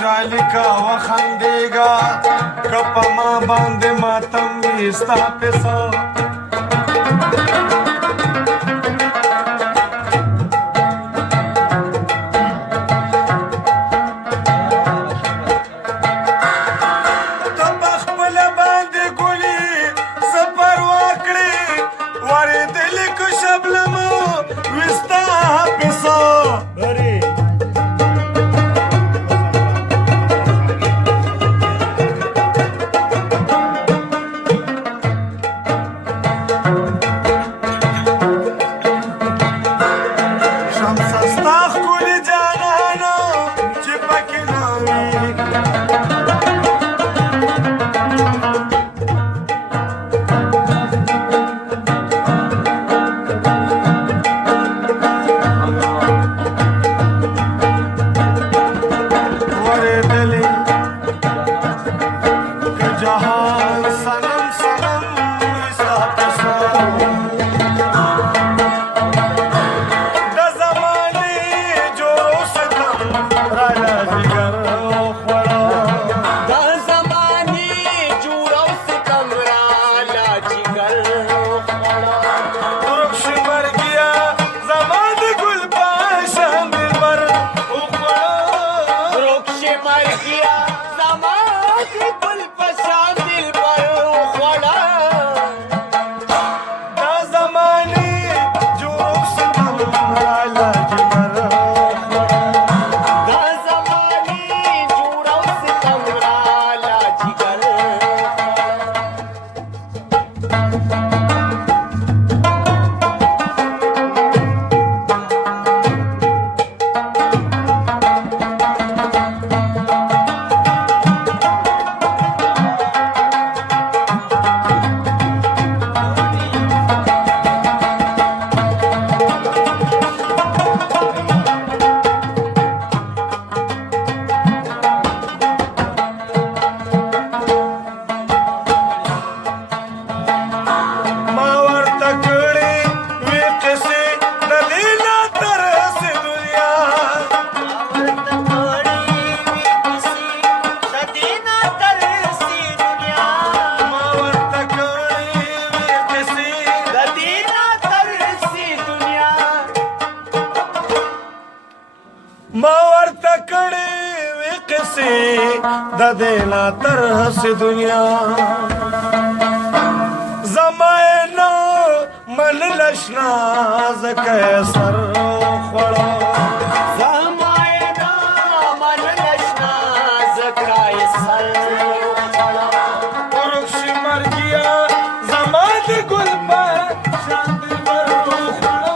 خوشحالي کا وخندېږه که په ما باندې ماتم وي ستا پیسه ته په خپله باندې ګلي څه پروا کړې ورېدلې که شبنمو وي ستا پیسه د دې لا تر هسې دنیا زما یې نه منله شنه ځکه یې سر خوړه زما یې نه منله شنه ځکه یې سر خوړه ورک شي مرګیه زما د ګل په شان دلبر وخوړه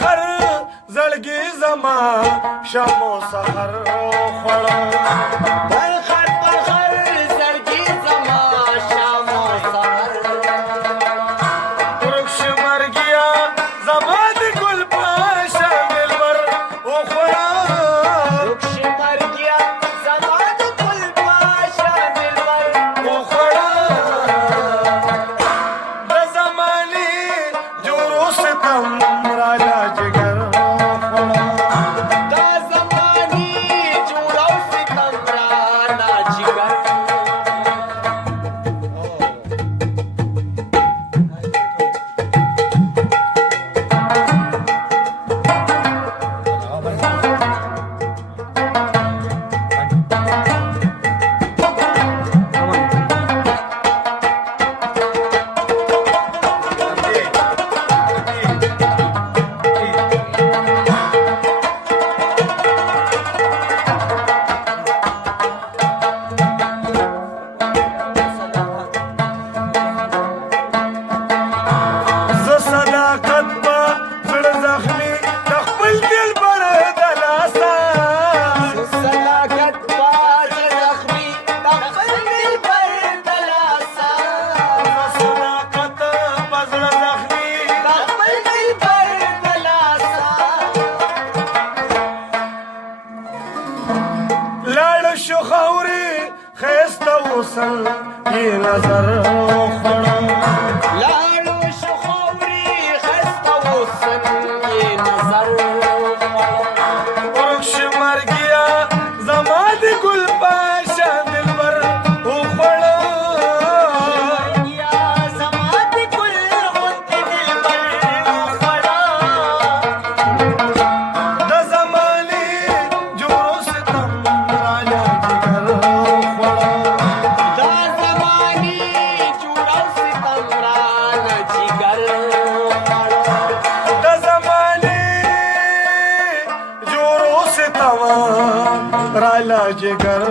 خر زړګي زما شمو سحر خوړه پر خر زړګي زما شامو سحر ورکش مرګیا زما د ګل پاشا دلبر وخوړه رخش مرګیا زما د ګل پاشا دلبر وخوړه د زماني جوړو ستم را جګر خوړه دا زماني جوړو ستم رانا جګر ز صداقت په زړه زخمي د خپل دلبر د لاسه صداقت باز زخمي د خپل دلبر د لاسه صداقت په زړه زخمي د خپل دلبر د لاسه لاړ شو خاورې ښایسته وصل یې نظر خوړه لاړو شو خاورې خسته وسن یې نظر ورک شو مرګیا زما د ګل پاشا دلبر وخوړه یا زما د ګل غوندې دلبر وخوړه د زماني جوړو ستم راله جګر خوړه دا زماني جوړو ستم رانه جګر خوړه د زماني جوړو ستم راله جګر